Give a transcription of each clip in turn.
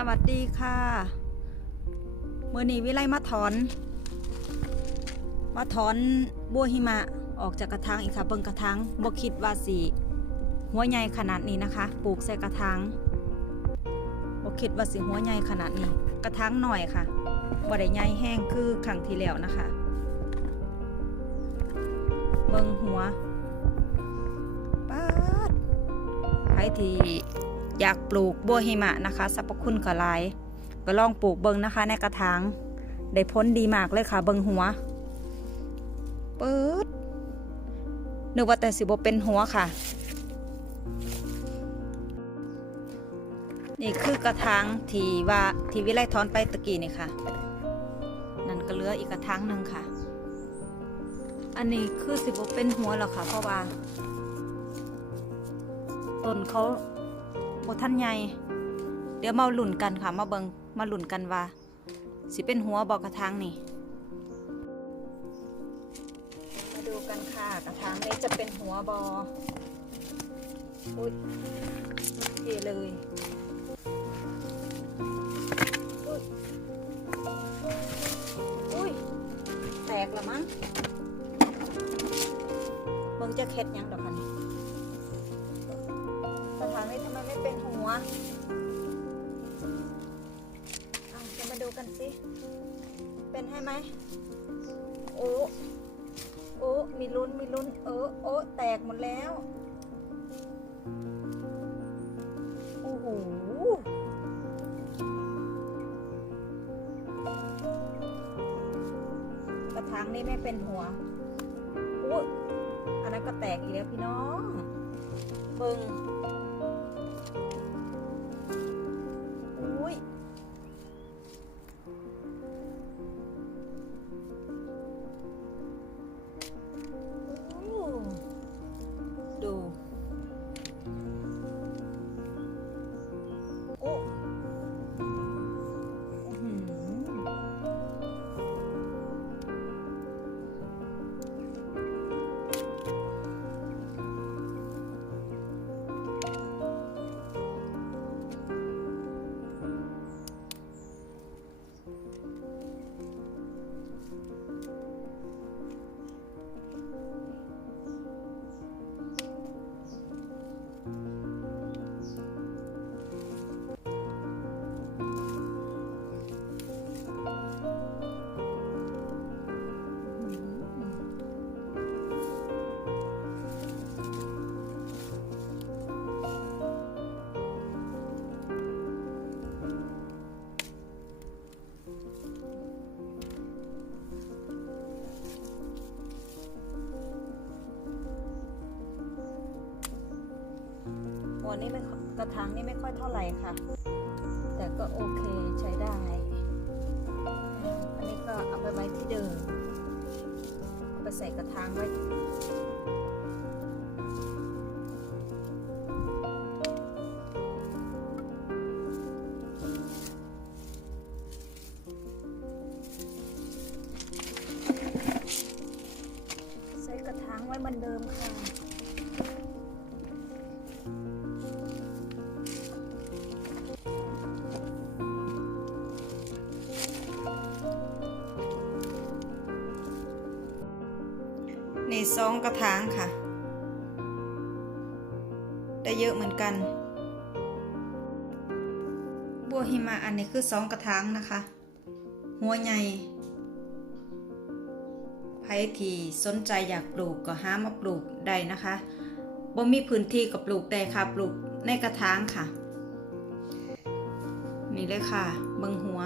สวัสดีค่ะเมื่อนี้วิไลมาถอน มาถอนบัวหิมะออกจากกระถางอีกค่ะเบิ่งกระถางบ่คิดว่าสีหัวใหญ่ขนาดนี้นะคะ ปลูกใส่กระถางบ่คิดว่าสิหัวใหญ่ขนาดนี้ กระถางหน่อยค่ะบ่ได้ใหญ่แห้งคือครั้งที่แล้วนะคะ เบิ่งหัวป๊าดใครที่ อยากปลูกบัวหิมะนะคะสรรพคุณก็หลาย ก็ลองปลูกเบิงนะคะ ในกระถางได้พ้นดีมากเลยค่ะ เบิงหัวเปิดนึกว่าแต่สิบเป็นหัวค่ะ นี่คือกระถางที่ว่าที่วิไลทอนไปตะกี้นี่ค่ะ นั่นก็เหลืออีกกระถางหนึ่งค่ะ อันนี้คือสิบเป็นหัวแล้วค่ะเพราะว่าต้นเขา บท่านใหญ่เดี๋ยวมาหลุนกันค่ะ มาเบิงมาหลุนกันว่า สิเป็นหัวบอกกระถางนี่ มาดูกันค่ะกระถางนี้จะเป็นหัวบออุ้ยเทเลยอุ้ยอุ้ยแตกละมั้งเบิงจะเข็ดยังดอก ทำไมไม่เป็นหัวเอาจะมาดูกันสิ เป็นให้ไหม โอ้โอ้มีลุ้น มีลุ้น เออ โอ้ แตกหมดแล้ว โอ้โหกระถางนี่ไม่เป็นหัวอุ้ยอันนั้นก็แตกอีกแล้วพี่น้อง เบิง วนี้ไม่กระถางนี่ไม่ค่อยเท่าไหร่ค่ะ แต่ก็โอเคใช้ได้ อันนี้ก็เอาไปไว้ที่เดิมเอาไปใส่กระถางไว้ใส่กระถางไว้เหมือนเดิมค่ะ สองกระถางค่ะ ได้เยอะเหมือนกัน บัวหิมะอันนี้คือสองกระถางนะคะ หัวใหญ่ใครที่สนใจอยากปลูกก็หามาปลูกได้นะคะบ่มีพื้นที่กับปลูกได้ค่ะปลูกในกระถางค่ะ นี่เลยค่ะเบิงหัว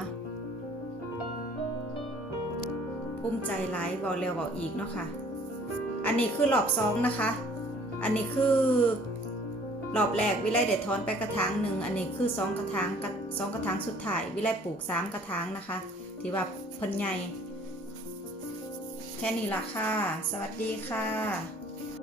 ภูมิใจหลายเบาเร็วเบาอีกเนาะค่ะ อันนี้คือรอบสองนะคะ อันนี้คือรอบแรกวิไลเด็ดทอนไปกระถางหนึ่ง อันนี้คือสองกระถางสองกระถางสุดท้าย วิไลปลูกสามกระถางนะคะที่ว่าพันใหญ่แค่นี้ละค่ะ สวัสดีค่ะ